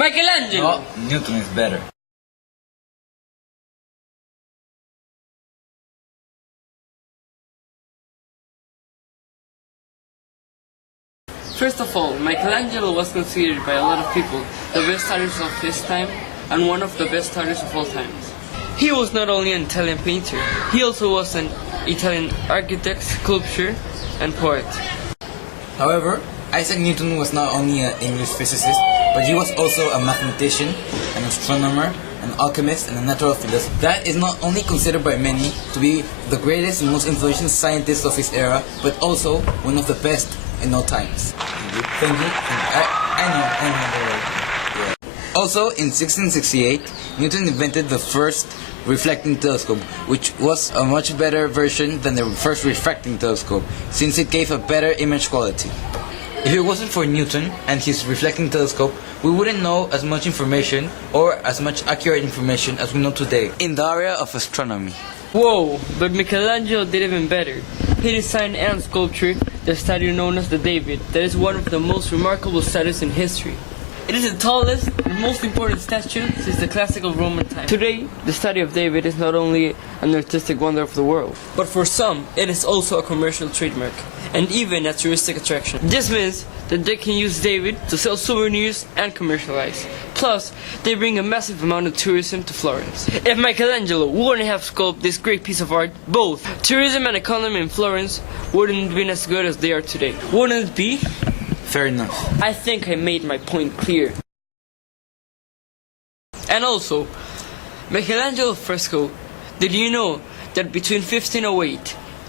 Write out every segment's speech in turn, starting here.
Michelangelo! No, Newton is better. First of all, Michelangelo was considered by a lot of people the best artist of his time and one of the best artists of all times. He was not only an Italian painter, he also was an Italian architect, sculptor, and poet. However, Isaac Newton was not only an English physicist, but he was also a mathematician, an astronomer, an alchemist, and a natural philosopher. That is not only considered by many to be the greatest and most influential scientist of his era, but also one of the best in all times. Thank you. I know. Yeah. Also, in 1668, Newton invented the first reflecting telescope, which was a much better version than the first refracting telescope, since it gave a better image quality. If it wasn't for Newton and his reflecting telescope, we wouldn't know as much information or as much accurate information as we know today in the area of astronomy. Whoa, but Michelangelo did even better. He designed and sculptured the statue known as the David, that is one of the most remarkable statues in history. It is the tallest and most important statue since the classical Roman time. Today, the statue of David is not only an artistic wonder of the world, but for some, it is also a commercial trademark, and even a touristic attraction. This means that they can use David to sell souvenirs and commercialize. Plus, they bring a massive amount of tourism to Florence. If Michelangelo wouldn't have sculpted this great piece of art, both tourism and economy in Florence wouldn't have been as good as they are today. Wouldn't it be? Fair enough. I think I made my point clear. And also, Michelangelo's fresco, did you know that between 1508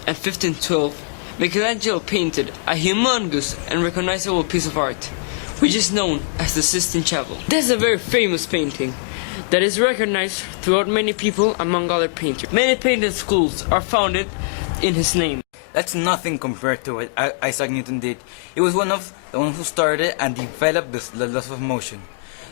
and 1512, Michelangelo painted a humongous and recognizable piece of art, which is known as the Sistine Chapel. This is a very famous painting that is recognized throughout many people among other painters. Many painting schools are founded in his name. That's nothing compared to what Isaac Newton did. He was the one who started and developed the laws of motion.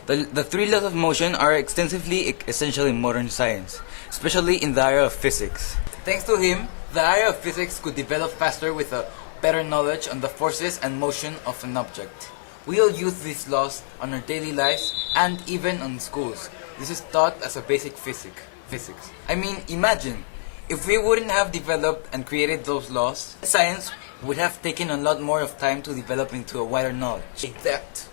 The three laws of motion are extensively essential in modern science, especially in the area of physics. Thanks to him, the area of physics could develop faster with a better knowledge on the forces and motion of an object. We all use these laws on our daily lives and even on schools. This is taught as a basic physics. I mean, imagine, if we wouldn't have developed and created those laws, science would have taken a lot more of time to develop into a wider knowledge. Take that.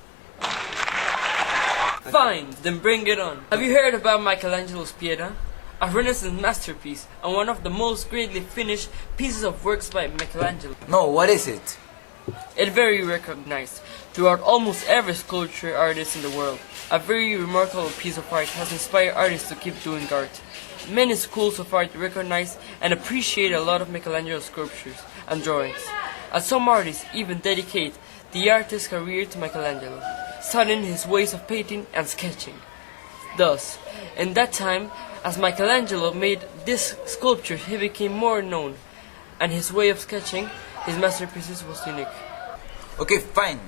Fine, then bring it on. Have you heard about Michelangelo's Pieta? A Renaissance masterpiece and one of the most greatly finished pieces of works by Michelangelo. No, what is it? It's very recognized throughout almost every sculpture artist in the world. A very remarkable piece of art has inspired artists to keep doing art. Many schools of art recognize and appreciate a lot of Michelangelo's sculptures and drawings, and some artists even dedicate the artist's career to Michelangelo, studying his ways of painting and sketching. Thus, in that time, as Michelangelo made these sculptures, he became more known, and his way of sketching his masterpieces was unique. Okay, fine.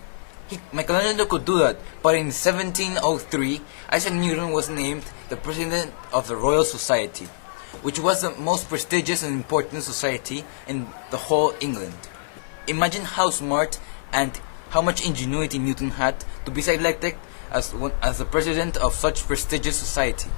Michelangelo could do that, but in 1703, Isaac Newton was named the president of the Royal Society, which was the most prestigious and important society in the whole England. Imagine how smart and how much ingenuity Newton had to be selected as the president of such prestigious society.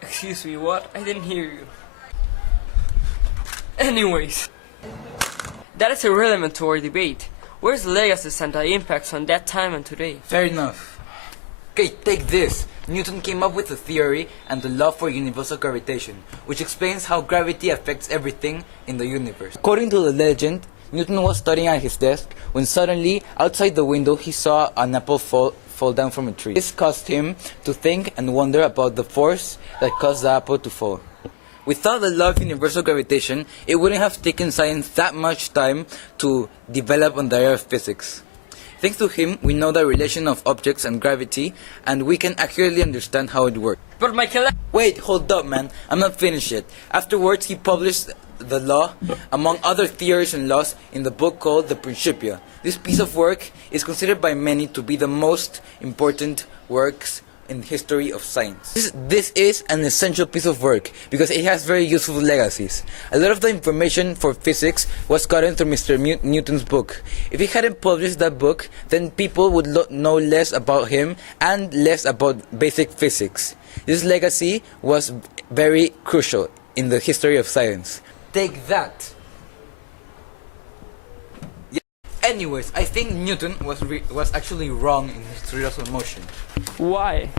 Excuse me, what? I didn't hear you. Anyways, that is irrelevant to our debate. Where's the legacies and the impacts on that time and today? Fair enough. Okay, take this. Newton came up with a theory and the law for universal gravitation, which explains how gravity affects everything in the universe. According to the legend, Newton was studying at his desk when suddenly, outside the window, he saw an apple fall down from a tree. This caused him to think and wonder about the force that caused the apple to fall. Without the law of universal gravitation, it wouldn't have taken science that much time to develop on the area of physics. Thanks to him, we know the relation of objects and gravity, and we can accurately understand how it works. But Michelangelo... Wait, hold up, man. I'm not finished yet. Afterwards, he published the law, among other theories and laws, in the book called the Principia. This piece of work is considered by many to be the most important works in the history of science. This is an essential piece of work because it has very useful legacies. A lot of the information for physics was gotten through Mr. Newton's book. If he hadn't published that book, then people would know less about him and less about basic physics. This legacy was very crucial in the history of science. Take that! Anyways, I think Newton was actually wrong in his theories of motion. Why?